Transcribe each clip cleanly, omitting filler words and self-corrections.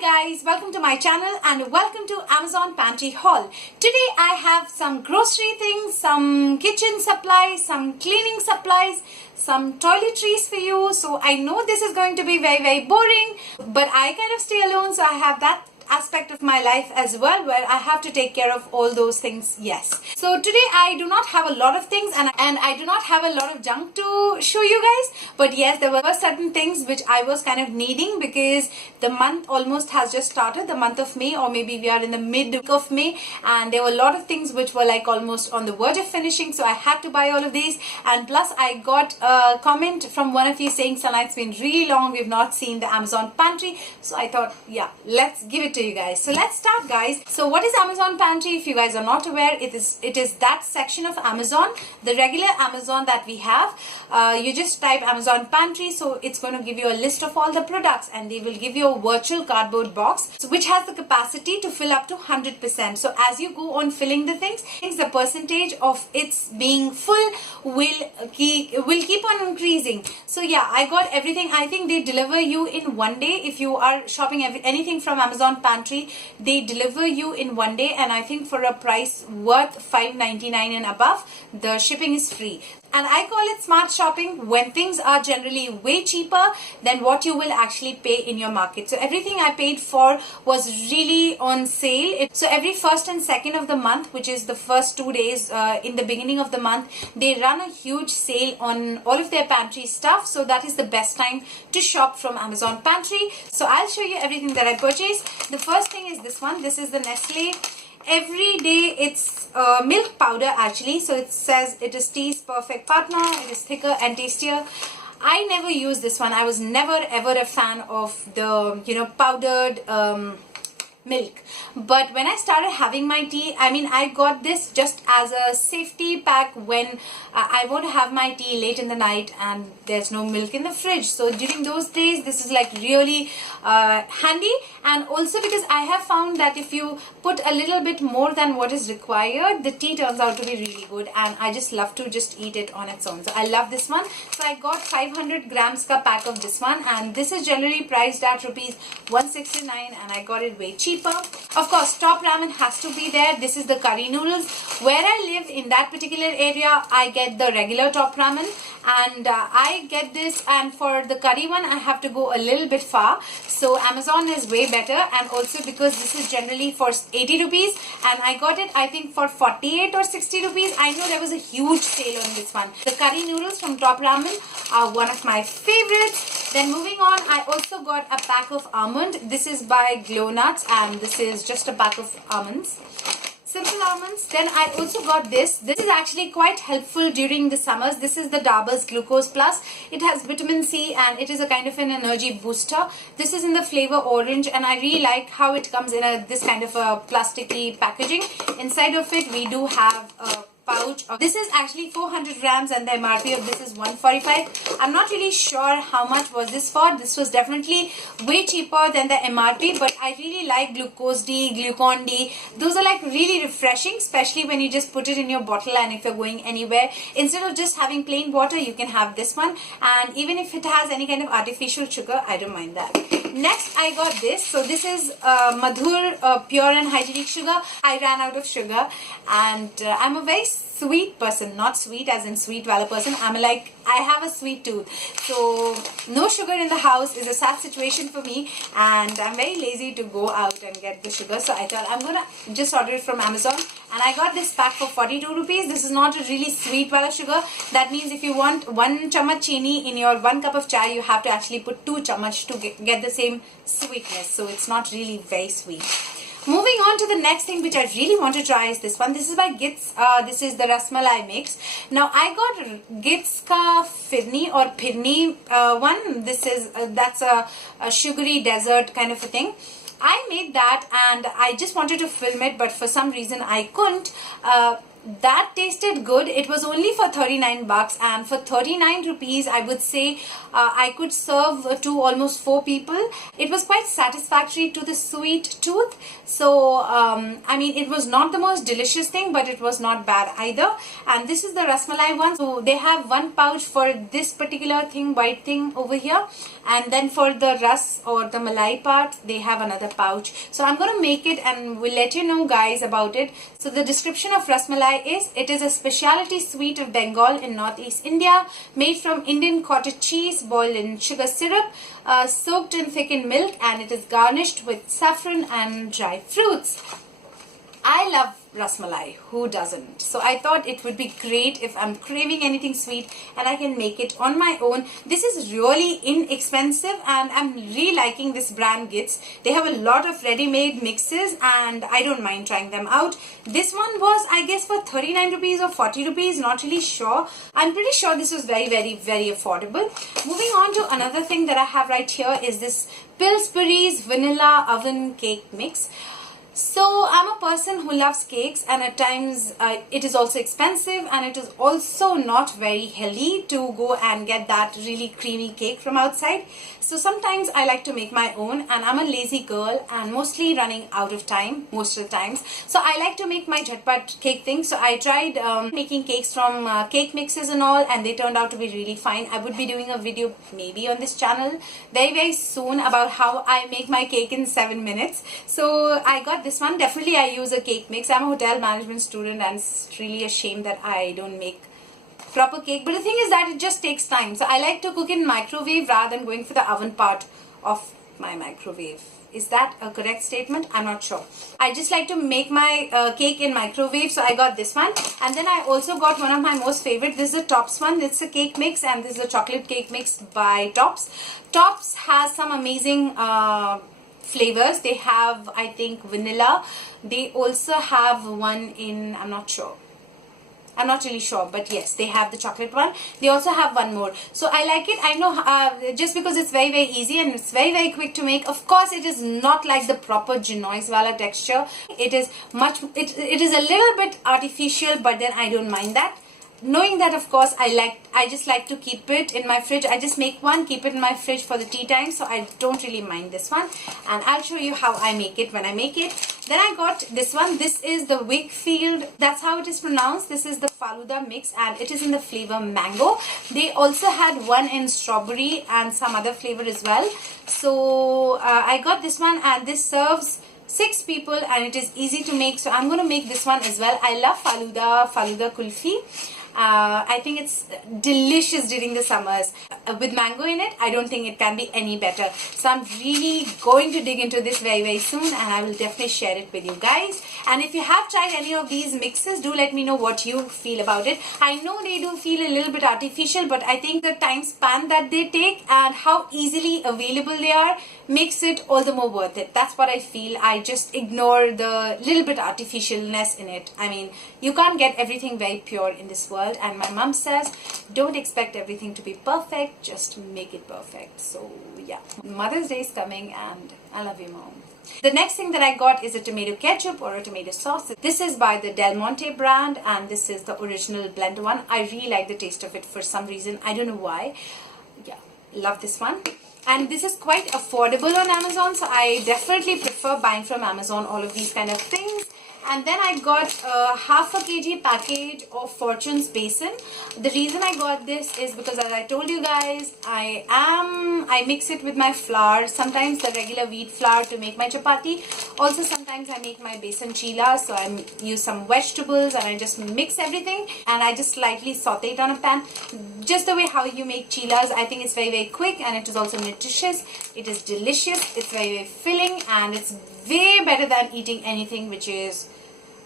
Hi guys, welcome to my channel and welcome to Amazon Pantry haul. Today I have some grocery things, some kitchen supplies, some cleaning supplies, some toiletries for you. So I know this is going to be very boring, but I kind of stay alone, so I have that aspect of my life as well where I have to take care of all those things. Yes, so today I do not have a lot of things and I do not have a lot of junk to show you guys, but yes, there were certain things which I was kind of needing because the month almost has just started, the month of May, or maybe we are in the mid of May, and there were a lot of things which were like almost on the verge of finishing, so I had to buy all of these. And plus I got a comment from one of you saying, Sana, it's been really long, we've not seen the Amazon Pantry, so I thought, yeah, let's give it to you guys. So let's start, guys. So what is Amazon Pantry? If you guys are not aware, it is that section of Amazon, the regular Amazon that we have. You just type Amazon Pantry, so it's going to give you a list of all the products, and they will give you a virtual cardboard box, so which has the capacity to fill up to 100%. So as you go on filling the things, the percentage of its being full will keep on increasing. So yeah, I got everything. I think they deliver you in one day. If you are shopping anything from Amazon Pantry, they deliver you in one day, and I think for a price worth $5.99 and above, the shipping is free. And I call it smart shopping when things are generally way cheaper than what you will actually pay in your market. So everything I paid for was really on sale. So every first and second of the month, which is the first 2 days in the beginning of the month, they run a huge sale on all of their pantry stuff. So that is the best time to shop from Amazon Pantry. So I'll show you everything that I purchased. The first thing is this one. This is the Nestle Everyday. It's milk powder actually, so it says it is tea's perfect partner, it is thicker and tastier. I never used this one. I was never ever a fan of the powdered milk, but when I started having my tea, I got this just as a safety pack when I want to have my tea late in the night and there's no milk in the fridge. So during those days, this is like really handy. And also because I have found that if you put a little bit more than what is required, the tea turns out to be really good, and I just love to just eat it on its own. So I love this one. So I got 500 grams ka pack of this one, and this is generally priced at rupees 169, and I got it way cheaper. Of course, top ramen has to be there. This is the curry noodles. Where I live in that particular area, I get the regular top ramen, and I get this, and for the curry one I have to go a little bit far. So Amazon is way better, and also because this is generally for 80 rupees and I got it I think for 48 or 60 rupees. I know there was a huge sale on this one. The curry noodles from Top Ramen are one of my favorites. Then moving on, I also got a pack of almond. This is by Glonuts, and this is just a pack of almonds. Simple almonds. Then I also got this. This is actually quite helpful during the summers. This is the Dabur Glucose Plus. It has vitamin C and it is a kind of an energy booster. This is in the flavor orange, and I really like how it comes in this kind of a plasticky packaging. Inside of it, we do have a pouch. This is actually 400 grams and the MRP of this is 145. I'm not really sure how much was this for. This was definitely way cheaper than the MRP, but I really like Glucose D, Glucon D. Those are like really refreshing, especially when you just put it in your bottle and if you're going anywhere. Instead of just having plain water, you can have this one, and even if it has any kind of artificial sugar, I don't mind that. Next, I got this. So this is Madhur pure and hygienic sugar. I ran out of sugar, and I'm a very sweet person, not sweet as in sweet valor person. I have a sweet tooth, so no sugar in the house is a sad situation for me, and I'm very lazy to go out and get the sugar. So I thought I'm gonna just order it from Amazon, and I got this pack for 42 rupees. This is not a really sweet valor sugar. That means if you want 1 chammach chini in your 1 cup of chai, you have to actually put 2 chammach to get the same sweetness. So it's not really very sweet. Moving on to the next thing which I really want to try is this one. This is by Gits. This is the Rasmalai mix. Now I got Gits ka Firni or Pirni one. This is that's a sugary dessert kind of a thing. I made that and I just wanted to film it, but for some reason I couldn't. that tasted good. It was only for 39 bucks, and for 39 rupees I would say I could serve to almost 4 people. It was quite satisfactory to the sweet tooth. So I mean, it was not the most delicious thing, but it was not bad either. And this is the Rasmalai one. So they have one pouch for this particular thing, white thing over here, and then for the ras or the malai part they have another pouch. So I'm going to make it and we'll let you know guys about it. So the description of Rasmalai is, it is a specialty sweet of Bengal in northeast India, made from Indian cottage cheese boiled in sugar syrup, soaked in thickened milk, and it is garnished with saffron and dry fruits. I love Rasmalai, who doesn't? So I thought it would be great if I'm craving anything sweet and I can make it on my own. This is really inexpensive and I'm really liking this brand Gits. They have a lot of ready-made mixes and I don't mind trying them out. This one was, I guess, for 39 rupees or 40 rupees, not really sure. I'm pretty sure this was very affordable. Moving on to another thing that I have right here is this Pillsbury's vanilla oven cake mix. So I'm a person who loves cakes, and at times it is also expensive and it is also not very healthy to go and get that really creamy cake from outside. So sometimes I like to make my own, and I'm a lazy girl and mostly running out of time most of the times. So I like to make my jhatpat cake thing. So I tried making cakes from cake mixes and all, and they turned out to be really fine. I would be doing a video maybe on this channel very soon about how I make my cake in 7 minutes. So I got this one. Definitely I use a cake mix. I'm a hotel management student and it's really a shame that I don't make proper cake. But the thing is that it just takes time. So I like to cook in microwave rather than going for the oven part of my microwave. Is that a correct statement? I'm not sure. I just like to make my cake in microwave. So I got this one. And then I also got one of my most favorite. This is the Tops one. It's a cake mix and this is a chocolate cake mix by Tops. Tops has some amazing flavors. They have, I think, vanilla. They also have one in, I'm not really sure, but yes, they have the chocolate one. They also have one more. So I like it. I know just because it's very easy and it's very quick to make. Of course, it is not like the proper genoise wala texture. It is it is a little bit artificial, but then I don't mind that. Knowing that, of course, I just like to keep it in my fridge. I just make one, keep it in my fridge for the tea time, so I don't really mind this one. And I'll show you how I make it when I make it. Then I got this one. This is the Weikfield, that's how it is pronounced. This is the Falooda mix and it is in the flavor mango. They also had one in strawberry and some other flavor as well. So I got this one, and this serves 6 people and it is easy to make. So I'm going to make this one as well. I love Falooda kulfi. I think it's delicious during the summers. With mango in it, I don't think it can be any better. So I'm really going to dig into this very soon, and I will definitely share it with you guys. And if you have tried any of these mixes, do let me know what you feel about it. I know they do feel a little bit artificial, but I think the time span that they take and how easily available they are makes it all the more worth it. That's what I feel. I just ignore the little bit artificialness in it. I mean, you can't get everything very pure in this world, and my mom says don't expect everything to be perfect, just make it perfect. So yeah, Mother's Day is coming and I love you, Mom. The next thing that I got is a tomato ketchup or a tomato sauce. This is by the Monte brand and this is the original blend one. I really like the taste of it for some reason. I don't know why. Yeah, love this one. And this is quite affordable on Amazon, so I definitely prefer buying from Amazon all of these kind of things. And then I got a half a kg package of Fortune's Besan. The reason I got this is because, as I told you guys, I mix it with my flour. Sometimes the regular wheat flour to make my chapati. Also sometimes I make my besan chila. So I use some vegetables and I just mix everything. And I just slightly saute it on a pan. Just the way how you make chilas. I think it's very quick and it is also nutritious. It is delicious. It's very filling and it's way better than eating anything which is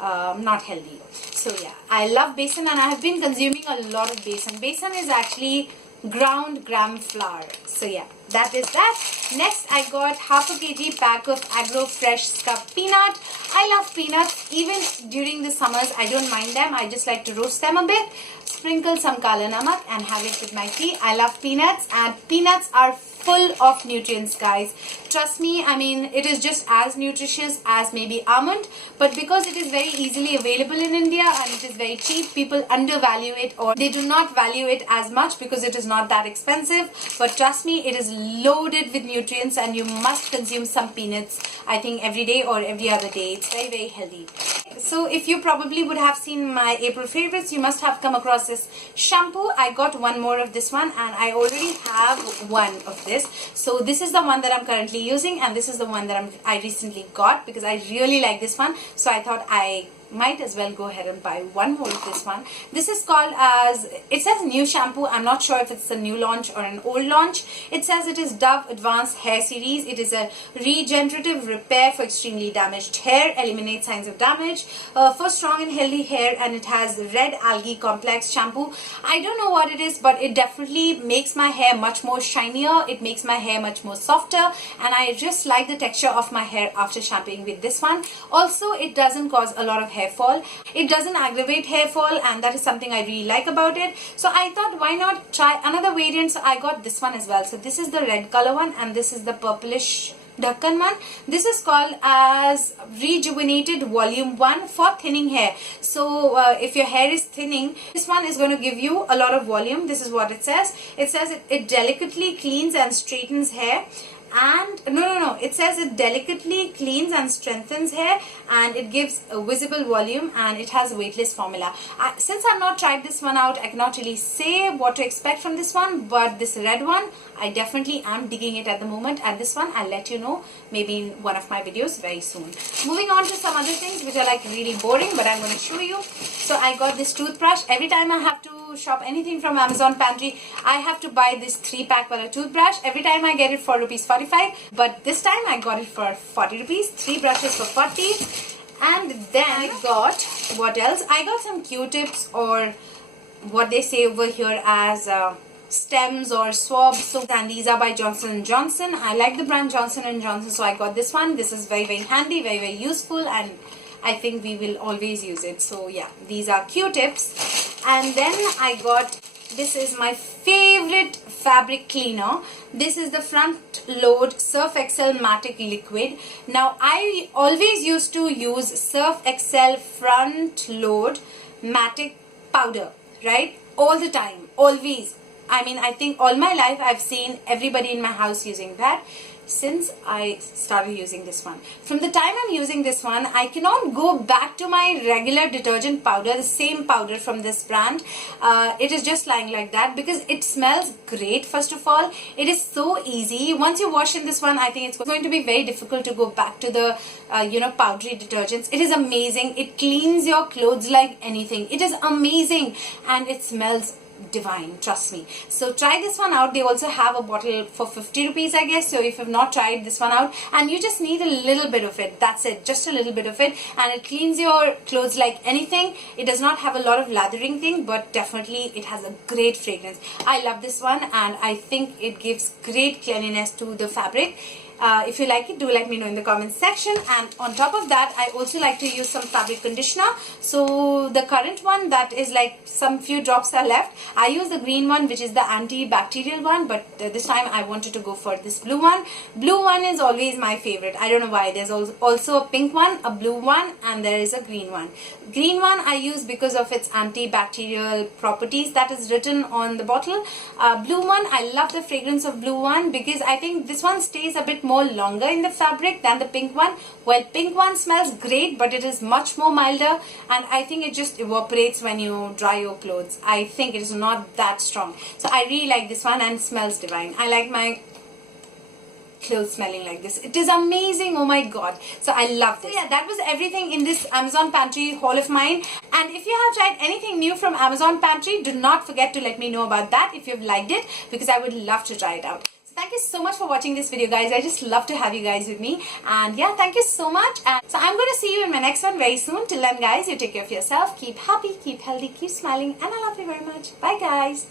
not healthy. So yeah, I love besan and I have been consuming a lot of besan. Besan is actually ground gram flour. So yeah. that is that. Next, I got half a kg pack of Argo fresh scuffed peanut. I love peanuts. Even during the summers, I don't mind them. I just like to roast them a bit, sprinkle some kala namak and have it with my tea. I love peanuts, and peanuts are full of nutrients, guys. Trust me, I mean, it is just as nutritious as maybe almond, but because it is very easily available in India and it is very cheap, people undervalue it, or they do not value it as much because it is not that expensive. But trust me, it is loaded with nutrients and you must consume some peanuts, I think every day or every other day. It's very, very healthy. So if you probably would have seen my April favorites, you must have come across this shampoo. I got one more of this one and I already have one of this. So this is the one that I'm currently using, and this is the one that I recently got because I really like this one. So I thought I might as well go ahead and buy one more of this one. This is called as, it says new shampoo. I'm not sure if it's a new launch or an old launch. It says it is Dove Advanced Hair Series. It is a regenerative repair for extremely damaged hair, eliminates signs of damage for strong and healthy hair, and it has red algae complex shampoo. I don't know what it is, but it definitely makes my hair much more shinier. It makes my hair much more softer, and I just like the texture of my hair after shampooing with this one. Also, it doesn't cause a lot of hair fall. It doesn't aggravate hair fall, and that is something I really like about it. So I thought, why not try another variant? So I got this one as well. So this is the red color one, and this is the purplish Dakkan one. This is called as Rejuvenated Volume 1 for thinning hair. So if your hair is thinning, this one is going to give you a lot of volume. This is what it says. It says it delicately cleans and straightens hair. And no, it says it delicately cleans and strengthens hair, and it gives a visible volume, and it has a weightless formula. Since I've not tried this one out, I cannot really say what to expect from this one, but this red one, I definitely am digging it at the moment, and this one I'll let you know maybe in one of my videos very soon. Moving on to some other things which are like really boring, but I'm going to show you. So I got this toothbrush. Every time I have to shop anything from Amazon Pantry, I have to buy this 3-pack wala toothbrush. Every time I get it for ₹45, but this time I got it for 40 rupees, 3 brushes for 40. And then I got, what else? I got some Q-tips, or what they say over here as stems or swabs. And these are by Johnson & Johnson. I like the brand Johnson & Johnson, so I got this one. This is very, very handy, very, very useful, and I think we will always use it. So yeah, these are Q-tips. And then I got, this is my favorite fabric cleaner. This is the Front Load Surf Excel Matic Liquid. Now I always used to use Surf Excel Front Load Matic Powder, right? All the time, always. I mean, I think all my life I've seen everybody in my house using that since I started using this one. From the time I'm using this one, I cannot go back to my regular detergent powder, the same powder from this brand. It is just lying like that because it smells great. First of all, it is so easy. Once you wash in this one, I think it's going to be very difficult to go back to the powdery detergents. It is amazing. It cleans your clothes like anything. It is amazing, and it smells divine, trust me. So try this one out. They also have a bottle for 50 rupees, I guess. So if you've not tried this one out, and you just need a little bit of it, that's it, just a little bit of it, and it cleans your clothes like anything. It does not have a lot of lathering thing, but definitely it has a great fragrance. I love this one, and I think it gives great cleanliness to the fabric. If you like it, do let me know in the comments section. And on top of that, I also like to use some fabric conditioner. So the current one, that is like some few drops are left. I use the green one, which is the antibacterial one, but this time I wanted to go for this blue one. Blue one is always my favorite. I don't know why. There's also a pink one, a blue one, and there is a green one. Green one I use because of its antibacterial properties that is written on the bottle. Blue one, I love the fragrance of blue one because I think this one stays a bit more longer in the fabric than the pink one. Well, pink one smells great, but it is much more milder, and I think it just evaporates when you dry your clothes. I think it is not that strong. So I really like this one, and it smells divine. I like my clothes smelling like this. It is amazing. Oh my god. So I love this. So yeah, that was everything in this Amazon Pantry haul of mine. And if you have tried anything new from Amazon Pantry, do not forget to let me know about that if you've liked it, because I would love to try it out. Thank you so much for watching this video, guys. I just love to have you guys with me. And yeah, thank you so much. And so I'm going to see you in my next one very soon. Till then, guys, you take care of yourself. Keep happy, keep healthy, keep smiling. And I love you very much. Bye, guys.